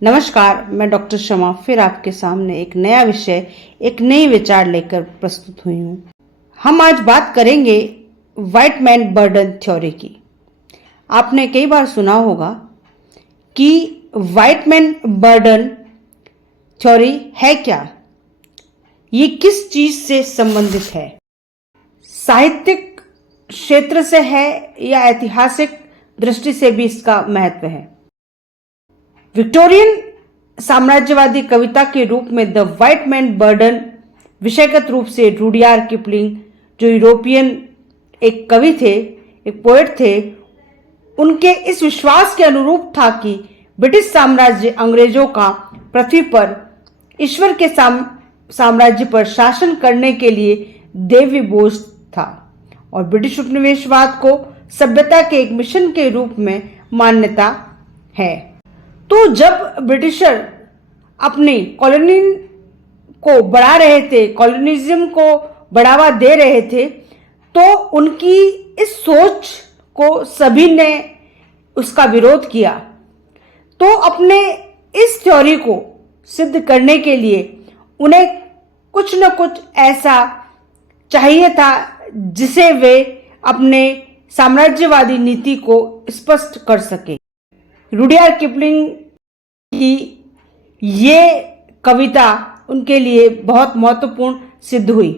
नमस्कार, मैं डॉक्टर शमा फिर आपके सामने एक नया विषय, एक नई विचार लेकर प्रस्तुत हुई हूँ। हम आज बात करेंगे व्हाइट मैन बर्डन थ्योरी की। आपने कई बार सुना होगा कि व्हाइट मैन बर्डन थ्योरी है क्या, ये किस चीज से संबंधित है, साहित्यिक क्षेत्र से है या ऐतिहासिक दृष्टि से भी इसका महत्व है। विक्टोरियन साम्राज्यवादी कविता के रूप में द व्हाइट मैन बर्डन विषयगत रूप से रुडयार्ड किपलिंग, जो यूरोपियन एक कवि थे, एक पोएट थे, उनके इस विश्वास के अनुरूप था कि ब्रिटिश साम्राज्य अंग्रेजों का पृथ्वी पर ईश्वर के साम्राज्य पर शासन करने के लिए दैवी बोझ था और ब्रिटिश उपनिवेशवाद को सभ्यता के एक मिशन के रूप में मान्यता है। तो जब ब्रिटिशर अपनी कॉलोनी को बढ़ा रहे थे, कॉलोनिज्म को बढ़ावा दे रहे थे, तो उनकी इस सोच को सभी ने उसका विरोध किया। तो अपने इस थ्योरी को सिद्ध करने के लिए उन्हें कुछ न कुछ ऐसा चाहिए था जिसे वे अपने साम्राज्यवादी नीति को स्पष्ट कर सके। रुडयार्ड किपलिंग की ये कविता उनके लिए बहुत महत्वपूर्ण सिद्ध हुई।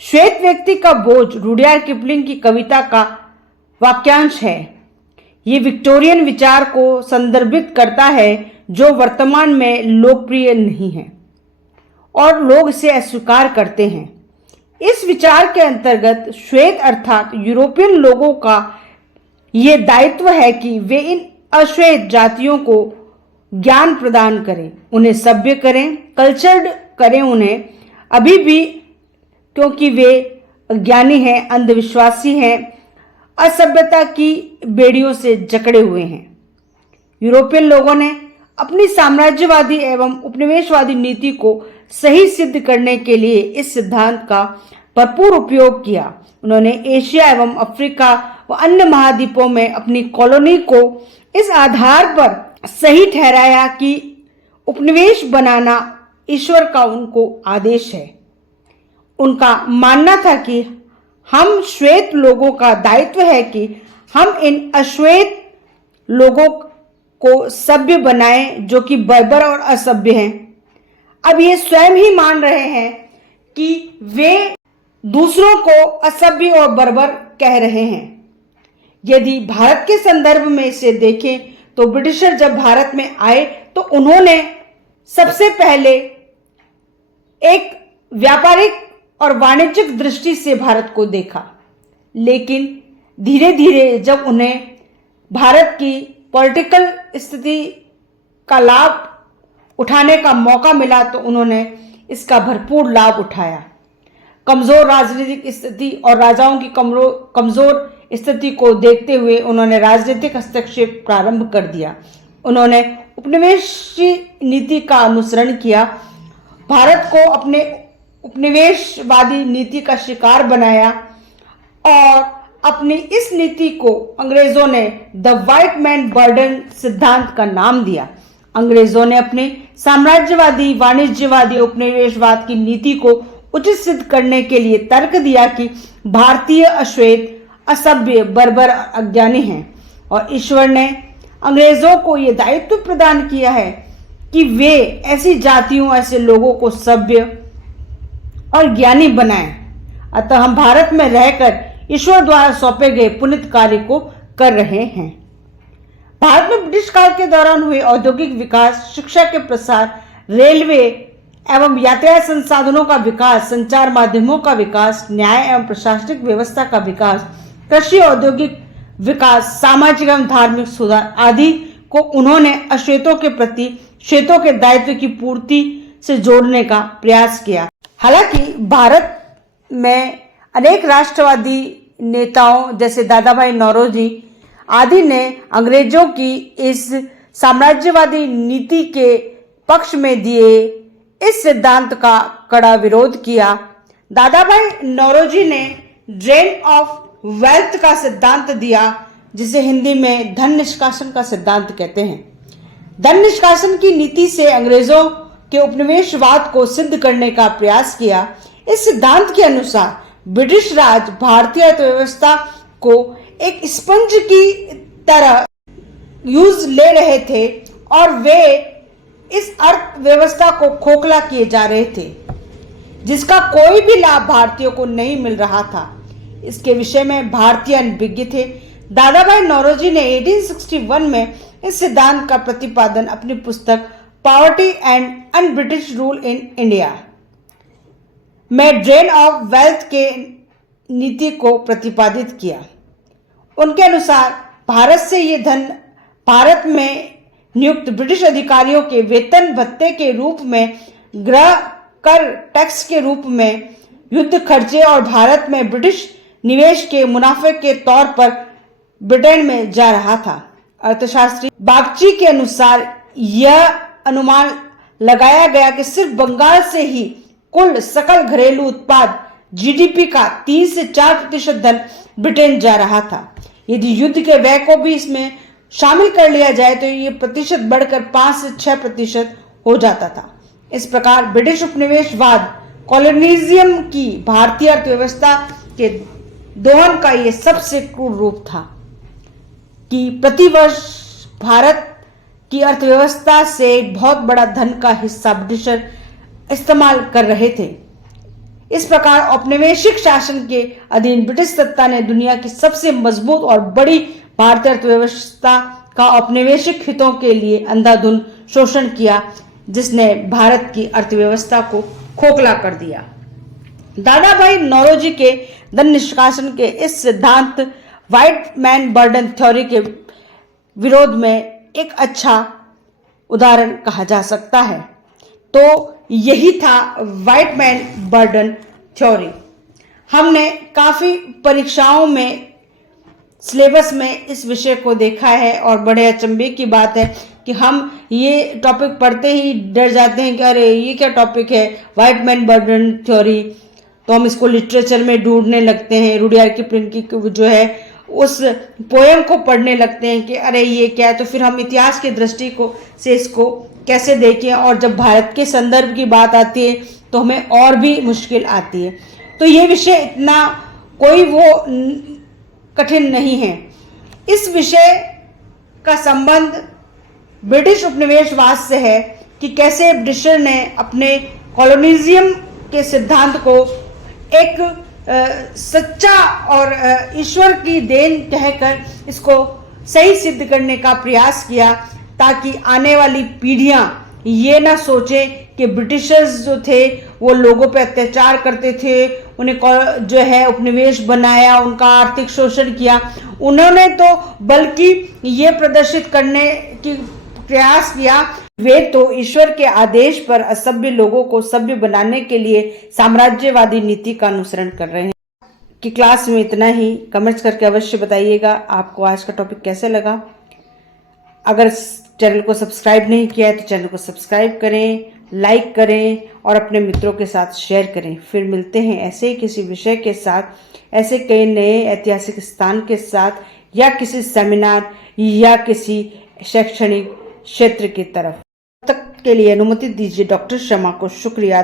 श्वेत व्यक्ति का बोझ रुडयार्ड किपलिंग की कविता का वाक्यांश है। ये विक्टोरियन विचार को संदर्भित करता है जो वर्तमान में लोकप्रिय नहीं है और लोग इसे अस्वीकार करते हैं। इस विचार के अंतर्गत श्वेत अर्थात यूरोपियन लोगों का ये दायित्व है कि वे इन अश्वेत जातियों को ज्ञान प्रदान करें, उन्हें सभ्य करें, कल्चर्ड करें उन्हें अभी भी, क्योंकि वे अज्ञानी हैं, अंधविश्वासी हैं, असभ्यता की बेड़ियों से जकड़े हुए हैं। यूरोपियन लोगों ने अपनी साम्राज्यवादी एवं उपनिवेशवादी नीति को सही सिद्ध करने के लिए इस सिद्धांत का भरपूर उपयोग किया। उन्होंने एशिया एवं अफ्रीका व अन्य महाद्वीपों में अपनी कॉलोनी को इस आधार पर सही ठहराया कि उपनिवेश बनाना ईश्वर का उनको आदेश है। उनका मानना था कि हम श्वेत लोगों का दायित्व है कि हम इन अश्वेत लोगों को सभ्य बनाएं जो कि बर्बर और असभ्य हैं। अब ये स्वयं ही मान रहे हैं कि वे दूसरों को असभ्य और बर्बर कह रहे हैं। यदि भारत के संदर्भ में इसे देखें तो ब्रिटिशर जब भारत में आए तो उन्होंने सबसे पहले एक व्यापारिक और वाणिज्यिक दृष्टि से भारत को देखा, लेकिन धीरे धीरे जब उन्हें भारत की पॉलिटिकल स्थिति का लाभ उठाने का मौका मिला तो उन्होंने इसका भरपूर लाभ उठाया। कमजोर राजनीतिक स्थिति और राजाओं की कमजोर स्थिति को देखते हुए उन्होंने राजनीतिक हस्तक्षेप प्रारंभ कर दिया। उन्होंने उपनिवेशी नीति का अनुसरण किया, भारत को अपने उपनिवेशवादी नीति का शिकार बनाया और अपनी इस नीति को अंग्रेजों ने द व्हाइट मैन बर्डन सिद्धांत का नाम दिया। अंग्रेजों ने अपने साम्राज्यवादी, वाणिज्यवादी, उपनिवेशवाद की नीति को उचित सिद्ध करने के लिए तर्क दिया कि भारतीय अश्वेत असभ्य, बर्बर, अज्ञानी हैं और ईश्वर ने अंग्रेजों को यह दायित्व प्रदान किया है कि वे ऐसी जातियों, ऐसे लोगों को सभ्य और ज्ञानी बनाएं। अतः हम भारत में रहकर ईश्वर द्वारा सौंपे गए पुनित कार्य को कर रहे हैं। भारत में ब्रिटिश काल के दौरान हुए औद्योगिक विकास, शिक्षा के प्रसार, रेलवे एवं यातायात संसाधनों का विकास, संचार माध्यमों का विकास, न्याय एवं प्रशासनिक व्यवस्था का विकास, कृषि औद्योगिक विकास, सामाजिक एवं धार्मिक सुधार आदि को उन्होंने अश्वेतों के प्रति श्वेतों के दायित्व की पूर्ति से जोड़ने का प्रयास किया। हालांकि भारत में अनेक राष्ट्रवादी नेताओं जैसे दादा भाई नौरोजी आदि ने अंग्रेजों की इस साम्राज्यवादी नीति के पक्ष में दिए इस सिद्धांत का कड़ा विरोध किया। दादा भाई नौरोजी ने ड्रेन ऑफ वेल्थ का सिद्धांत दिया, जिसे हिंदी में धन निष्कासन का सिद्धांत कहते हैं। धन निष्कासन की नीति से अंग्रेजों के उपनिवेशवाद को सिद्ध करने का प्रयास किया। इस सिद्धांत के अनुसार ब्रिटिश राज भारतीय अर्थव्यवस्था को एक स्पंज की तरह यूज ले रहे थे और वे इस अर्थव्यवस्था को खोखला किए जा रहे थे, जिसका कोई भी लाभ भारतीयों को नहीं मिल रहा था। इसके विषय में भारतीय अनभिज्ञ थे। दादाभाई नौरोजी ने 1861 में इस सिद्धांत का प्रतिपादन अपनी पुस्तक poverty and un British rule in India में ड्रेन ऑफ वेल्थ के नीति को प्रतिपादित किया। उनके अनुसार भारत से ये धन भारत में नियुक्त ब्रिटिश अधिकारियों के वेतन भत्ते के रूप में, गृह कर टैक्स के रूप में, युद्ध खर्चे और भारत में ब्रिटिश निवेश के मुनाफे के तौर पर ब्रिटेन में जा रहा था। अर्थशास्त्री बागची के अनुसार यह अनुमान लगाया गया कि सिर्फ बंगाल से ही कुल सकल घरेलू उत्पाद जीडीपी का 3 से 4% धन ब्रिटेन जा रहा था। यदि युद्ध के व्यय को भी इसमें शामिल कर लिया जाए तो ये प्रतिशत बढ़कर 5 से 6% हो जाता था। इस प्रकार ब्रिटिश उपनिवेशवाद कॉलोनिज्म की भारतीय अर्थव्यवस्था के दोहन का ये सबसे क्रूर रूप था कि प्रतिवर्ष भारत की अर्थव्यवस्था से एक बहुत बड़ा धन का हिस्सा ब्रिटिशर इस्तेमाल कर रहे थे। इस प्रकार औपनिवेशिक शासन के अधीन ब्रिटिश सत्ता ने दुनिया की सबसे मजबूत और बड़ी भारतीय अर्थव्यवस्था का औपनिवेशिक हितों के लिए अंधाधुंध शोषण किया, जिसने भारत की अर्थव्यवस्था को खोखला कर दिया। दादाभाई नौरोजी के धन निष्कासन के इस सिद्धांत व्हाइट मैन बर्डन थ्योरी के विरोध में एक अच्छा उदाहरण कहा जा सकता है। तो यही था व्हाइट मैन बर्डन थ्योरी। हमने काफी परीक्षाओं में सिलेबस में इस विषय को देखा है और बड़े अचंभे की बात है कि हम ये टॉपिक पढ़ते ही डर जाते हैं कि अरे ये क्या टॉपिक है, व्हाइट मैन बर्डन थ्योरी। तो हम इसको लिटरेचर में ढूंढने लगते हैं, रुडयार्ड किपलिंग की जो है उस पोयम को पढ़ने लगते हैं कि अरे ये क्या है। तो फिर हम इतिहास की दृष्टि को से इसको कैसे देखें, और जब भारत के संदर्भ की बात आती है तो हमें और भी मुश्किल आती है। तो ये विषय इतना कोई वो कठिन नहीं है। इस विषय का संबंध ब्रिटिश उपनिवेशवाद से है कि कैसे ब्रिटिशर ने अपने कॉलोनिज्म के सिद्धांत को एक सच्चा और ईश्वर की देन कहकर इसको सही सिद्ध करने का प्रयास किया, ताकि आने वाली पीढ़ियां ये ना सोचें कि ब्रिटिशर्स जो थे वो लोगों पे अत्याचार करते थे, उन्हें जो है उपनिवेश बनाया, उनका आर्थिक शोषण किया। उन्होंने तो बल्कि ये प्रदर्शित करने की प्रयास किया वे तो ईश्वर के आदेश पर असभ्य लोगों को सभ्य बनाने के लिए साम्राज्यवादी नीति का अनुसरण कर रहे हैं। कि क्लास में इतना ही। कमेंट्स करके अवश्य बताइएगा आपको आज का टॉपिक कैसे लगा। अगर चैनल को सब्सक्राइब नहीं किया है तो चैनल को सब्सक्राइब करें, लाइक करें और अपने मित्रों के साथ शेयर करें। फिर मिलते हैं ऐसे ही किसी विषय के साथ, ऐसे कई नए ऐतिहासिक स्थान के साथ, या किसी सेमिनार या किसी शैक्षणिक क्षेत्र की तरफ। तब तक के लिए अनुमति दीजिए डॉक्टर शर्मा को शुक्रिया।